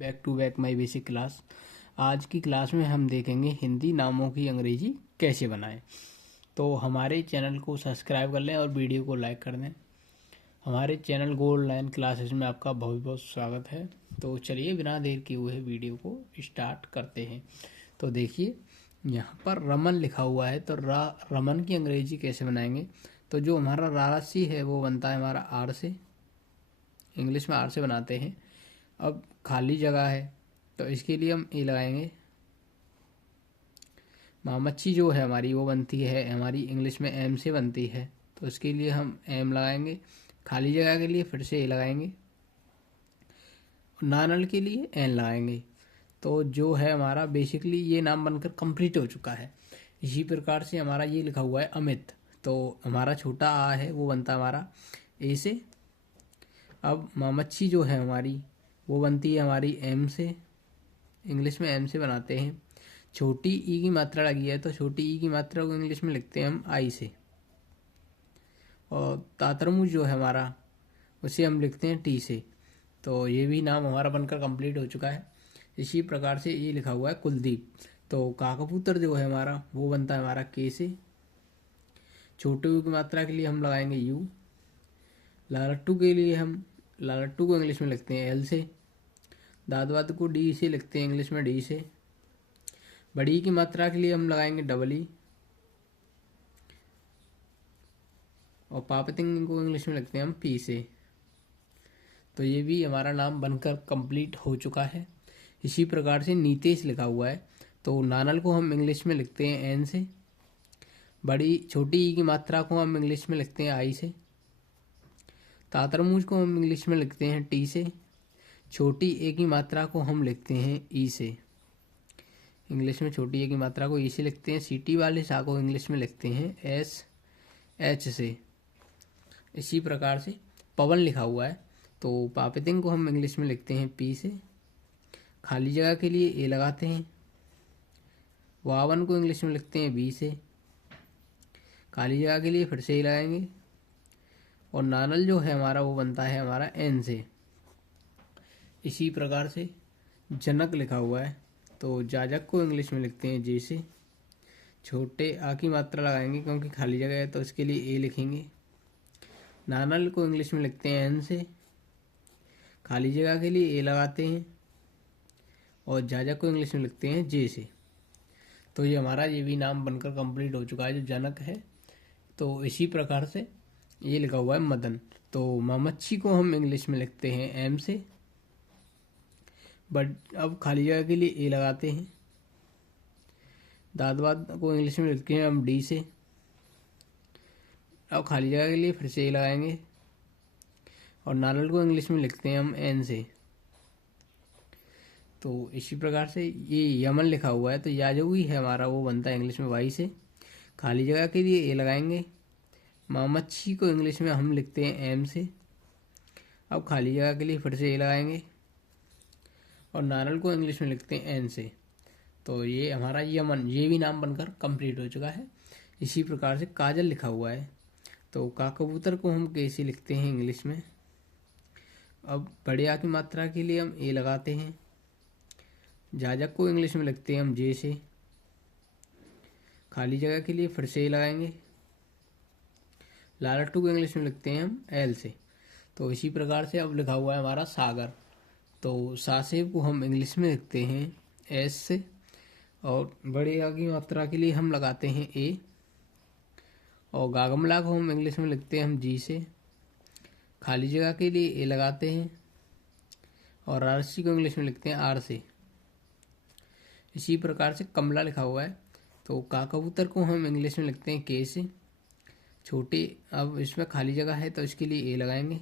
Back to back my basic class. आज की class में हम देखेंगे हिंदी नामों की अंग्रेजी कैसे बनाएं। तो हमारे चैनल को सब्सक्राइब कर लें और वीडियो को लाइक कर दें। हमारे चैनल गोल्ड लाइन क्लासेस में आपका बहुत बहुत स्वागत है। तो चलिए बिना देर किए हुए वीडियो को स्टार्ट करते हैं। तो देखिए यहाँ पर रमन लिखा हुआ है, तो रमन की अंग्रेजी कैसे बनाएंगे। तो जो हमारा रारासी है वो बनता है हमारा आर से, इंग्लिश में आर से बनाते हैं। अब खाली जगह है तो इसके लिए हम ए लगाएंगे। मामच्छी जो है हमारी वो बनती है हमारी इंग्लिश में एम से बनती है, तो इसके लिए हम एम लगाएंगे। खाली जगह के लिए फिर से ए लगाएंगे। नानल के लिए एन लगाएंगे। तो जो है हमारा बेसिकली ये नाम बनकर कंप्लीट हो चुका है। इसी प्रकार से हमारा ये लिखा हुआ है अमित, तो हमारा छोटा आ है वो बनता है हमारा ए से। अब मामच्छी जो है हमारी वो बनती है हमारी एम से, इंग्लिश में एम से बनाते हैं। छोटी ई की मात्रा लगी है तो छोटी ई की मात्रा को इंग्लिश में लिखते हैं हम आई से। और तातरमुज जो है हमारा उसे हम लिखते हैं टी से। तो ये भी नाम हमारा बनकर कंप्लीट हो चुका है। इसी प्रकार से ये लिखा हुआ है कुलदीप। तो काकपुत्र जो है हमारा वो बनता है हमारा के से। छोटे यू की मात्रा के लिए हम लगाएंगे यू। लालट्टू के लिए हम लालट्टू को इंग्लिश में लिखते हैं एल से। दादवाद को डी से लिखते हैं इंग्लिश में डी से। बड़ी की मात्रा के लिए हम लगाएंगे डबल ई। और पापतिंग को इंग्लिश में लिखते हैं हम पी से। तो ये भी हमारा नाम बनकर कंप्लीट हो चुका है। इसी प्रकार से नीतेश लिखा हुआ है, तो नानल को हम इंग्लिश में लिखते हैं एन से। बड़ी छोटी ई की मात्रा को हम इंग्लिश में लिखते हैं आई से। तातरमूज को हम इंग्लिश में लिखते हैं टी से। छोटी ए की मात्रा को हम लिखते हैं ई से, इंग्लिश में छोटी ए की मात्रा को ई से लिखते हैं। सीटी वाले सा को इंग्लिश में लिखते हैं एस एच से। इसी प्रकार से पवन लिखा हुआ है, तो पापितिंग को हम इंग्लिश में लिखते हैं पी से। खाली जगह के लिए ए लगाते हैं। वावन को इंग्लिश में लिखते हैं बी से। खाली जगह के लिए फिर से ए लगाएंगे। और नानल जो है हमारा वो बनता है हमारा एन से। इसी प्रकार से जनक लिखा हुआ है, तो जाजक को इंग्लिश में लिखते हैं जे से। छोटे आ की मात्रा लगाएंगे क्योंकि खाली जगह है तो इसके लिए ए लिखेंगे। नानल को इंग्लिश में लिखते हैं एन से। खाली जगह के लिए ए लगाते हैं। और जाजक को इंग्लिश में लिखते हैं जे से। तो ये हमारा ये भी नाम बनकर कंप्लीट हो चुका है जो जनक है। तो इसी प्रकार से ये लिखा हुआ है मदन, तो मामच्छी को हम इंग्लिश में लिखते हैं एम से। बट अब खाली जगह के लिए ए लगाते हैं। दादवाद को इंग्लिश में लिखते हैं हम डी से। अब खाली जगह के लिए फिर से ए लगाएंगे। और नानल को इंग्लिश में लिखते हैं हम एन से। तो इसी प्रकार से ये यमन लिखा हुआ है, तो याजवी है हमारा वो बनता है इंग्लिश में वाई से। खाली जगह के लिए ए लगाएंगे। मामच्छी को इंग्लिश में हम लिखते हैं एम से। अब खाली जगह के लिए फिर से ए लगाएंगे। और नारल को इंग्लिश में लिखते हैं एन से। तो ये हमारा यमन ये भी नाम बनकर कंप्लीट हो चुका है। इसी प्रकार से काजल लिखा हुआ है, तो काकबूतर को हम कैसे लिखते हैं इंग्लिश में। अब बड़े आ की मात्रा के लिए हम ए लगाते हैं। जाजक को इंग्लिश में लिखते हैं हम जे से। खाली जगह के लिए फिर से ए लगाएंगे। लालट्टू को इंग्लिश में लिखते हैं हम एल से। तो इसी प्रकार से अब लिखा हुआ है हमारा सागर, तो सासेब को हम इंग्लिश में लिखते हैं एस से। और बड़े आ की मात्रा के लिए हम लगाते हैं ए। और गागमला को हम इंग्लिश में लिखते हैं हम जी से। खाली जगह के लिए ए लगाते हैं। और आरसी को इंग्लिश में लिखते हैं आर से। इसी प्रकार से कमला लिखा हुआ है, तो काकबूतर को हम इंग्लिश में लिखते हैं के से। छोटे अब इसमें खाली जगह है तो इसके लिए ए लगाएंगे।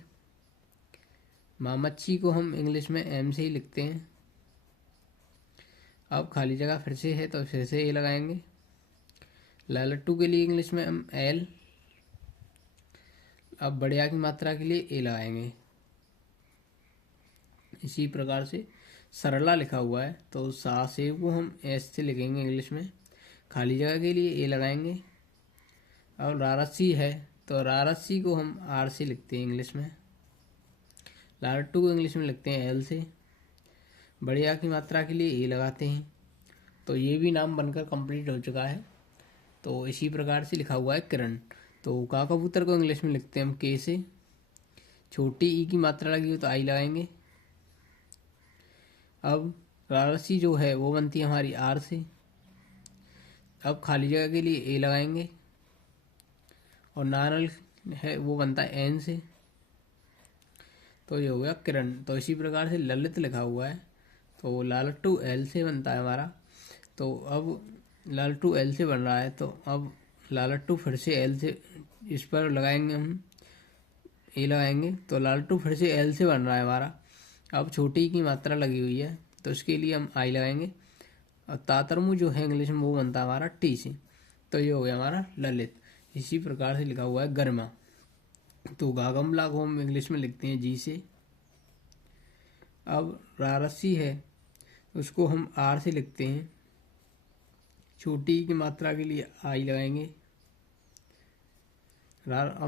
मामच्छी को हम इंग्लिश में एम से ही लिखते हैं। अब खाली जगह फिर से है तो फिर से ए लगाएंगे। लालट्टू के लिए इंग्लिश में हम एल। अब बड़े आ की मात्रा के लिए ए लगाएंगे। इसी प्रकार से सरला लिखा हुआ है, तो सासेब को हम एस से लिखेंगे इंग्लिश में। खाली जगह के लिए ए लगाएंगे। अब रारसी है तो रारसी को हम आर से लिखते हैं इंग्लिश में। लालट्टू को इंग्लिश में लिखते हैं एल से। बड़े आ की मात्रा के लिए ए लगाते हैं। तो ये भी नाम बनकर कंप्लीट हो चुका है। तो इसी प्रकार से लिखा हुआ है किरण। तो का कबूतर को इंग्लिश में लिखते हैं हम के से। छोटी ई की मात्रा लगी हो तो आई लगाएंगे। अब रारसी जो है वो बनती है हमारी आर से। अब खाली जगह के लिए ए लगाएंगे। और नारल है वो बनता है एन से। तो ये हो गया किरण। तो इसी प्रकार से ललित लिखा हुआ है तो लालटू एल से बनता है हमारा। तो अब लालटू एल से बन रहा है तो अब लालटू फिर से एल से इस पर लगाएंगे हम ए लगाएंगे। तो लालटू फिर से एल से बन रहा है हमारा। अब छोटी की मात्रा लगी हुई है तो इसके लिए हम आई लगाएंगे। और तातरमु जो है इंग्लिश में वो बनता है हमारा टी से। तो ये हो गया हमारा ललित। इसी प्रकार से लिखा हुआ है गर्मा। तो गागमला को हम इंग्लिश में लिखते हैं जी से। अब रारसी है उसको हम आर से लिखते हैं। छोटी की मात्रा के लिए आई लगाएंगे।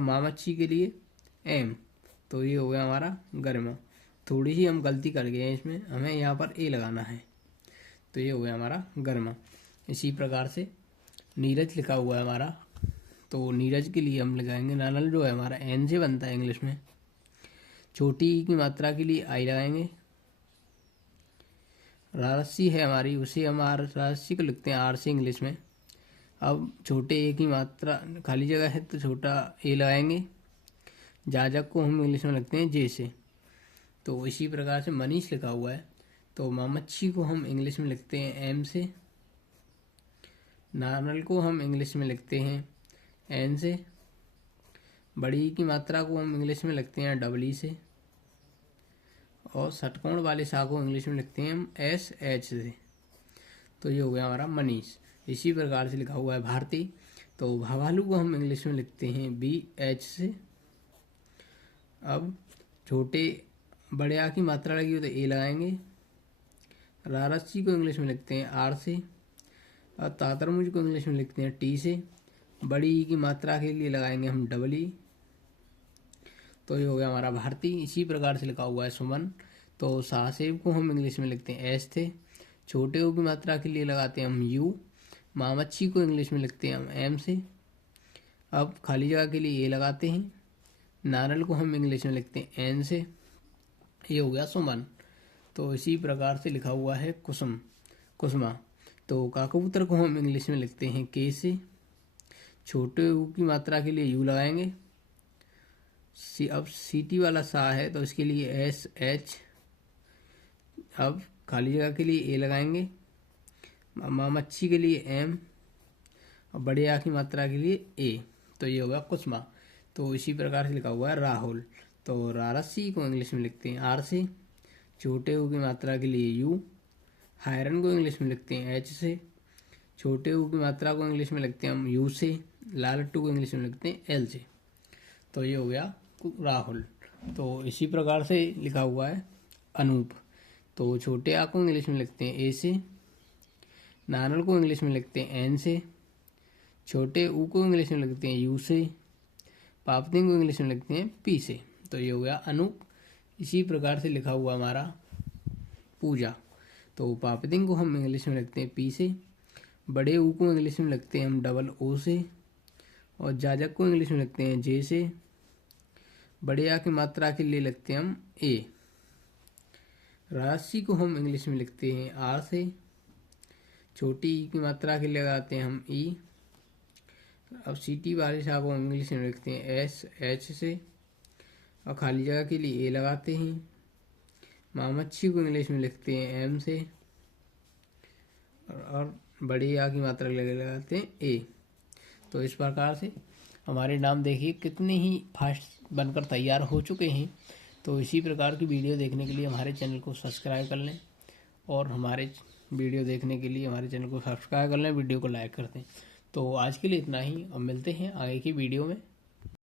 मामच्छी के लिए एम। तो ये हो गया हमारा गर्मा। थोड़ी सी हम गलती कर गए हैं इसमें, हमें यहाँ पर ए लगाना है। तो ये हो गया हमारा गर्मा। इसी प्रकार से नीरज लिखा हुआ है हमारा। तो नीरज के लिए हम लगाएंगे नानल जो है हमारा एन से बनता है इंग्लिश में। छोटी की मात्रा के लिए आई लगाएंगे। रारसी है हमारी उसे हम आर रारसी को लिखते हैं आर से इंग्लिश में। अब छोटे ए की मात्रा खाली जगह है तो छोटा ए लगाएंगे। जाजक को हम इंग्लिश में लिखते हैं जे से। तो इसी प्रकार से मनीष लिखा हुआ है तो मामच्छी को हम इंग्लिश में लिखते हैं एम से। नारल को हम इंग्लिश में लिखते हैं एन से। बड़ी की मात्रा को हम इंग्लिश में लिखते हैं डबल ई से। और षटकोण वाले सा को इंग्लिश में लिखते हैं हम एस एच से। तो ये हो गया हमारा मनीष। इसी प्रकार से लिखा हुआ है भारती। तो भावालू को हम इंग्लिश में लिखते हैं बी एच से। अब छोटे बड़े आ की मात्रा लगी हो तो ए लगाएंगे। रारसी को इंग्लिश में लिखते हैं आर से। और तातरमुज को इंग्लिश में लिखते हैं टी से। बड़ी ई की मात्रा के लिए लगाएंगे हम डबल ई। तो ये हो गया हमारा भारती। इसी प्रकार से लिखा हुआ है सुमन। तो साहसेब को हम इंग्लिश में लिखते हैं एस थे। छोटे ओ की मात्रा के लिए लगाते हैं हम यू। मामच्छी को इंग्लिश में लिखते हैं हम एम से। अब खाली जगह के लिए ए लगाते हैं। नारल को हम इंग्लिश में लिखते हैं एन से। ये हो गया सुमन। तो इसी प्रकार से लिखा हुआ है कुसुम कुसुमा। तो काकबूतर को हम इंग्लिश में लिखते हैं के से। छोटे यू की मात्रा के लिए यू लगाएंगे। अब सीटी वाला सा है तो इसके लिए एस एच। अब खाली जगह के लिए ए लगाएंगे। मामच्छी के लिए एम। और बड़े आ की मात्रा के लिए ए। तो ये होगा कुसुमा। तो इसी प्रकार से लिखा हुआ है राहुल। तो रारसी को इंग्लिश में लिखते हैं आर से। छोटे ऊ की मात्रा के लिए यू। हायरन को इंग्लिश में लिखते हैं एच से। छोटे ऊ की मात्रा को इंग्लिश में लिखते हैं हम यू से। लालटू को इंग्लिश में लिखते हैं एल से। तो ये हो गया राहुल। तो इसी प्रकार से लिखा हुआ है अनूप। तो छोटे आ को इंग्लिश में लिखते हैं ए से। नानल को इंग्लिश में लिखते हैं एन से। छोटे ऊ को इंग्लिश में लिखते हैं यू से। पापतिंग को इंग्लिश में लिखते हैं पी से। तो ये हो गया अनूप। इसी प्रकार से लिखा हुआ हमारा पूजा। तो पापतिंग को हम इंग्लिश में लिखते हैं पी से। बड़े ऊ को इंग्लिश में लिखते हैं हम डबल ओ से। और जाजक को इंग्लिश में लिखते हैं जे से। बड़े आ की मात्रा के लिए लिखते हैं हम ए। राशि को हम इंग्लिश में लिखते हैं आर से। छोटी ई की मात्रा के लिए लगाते हैं हम ई। अब सीटी वाले सा को इंग्लिश में लिखते हैं एस एच से। और खाली जगह के लिए ए लगाते हैं। मामच्छी को इंग्लिश में लिखते हैं एम से। और बड़ी आ की मात्रा लगाते हैं ए। तो इस प्रकार से हमारे नाम देखिए कितने ही फास्ट बनकर तैयार हो चुके हैं। तो इसी प्रकार की वीडियो देखने के लिए हमारे चैनल को सब्सक्राइब कर लें। और हमारे वीडियो देखने के लिए हमारे चैनल को सब्सक्राइब कर लें, वीडियो को लाइक कर दें। तो आज के लिए इतना ही। अब मिलते हैं आगे की वीडियो में।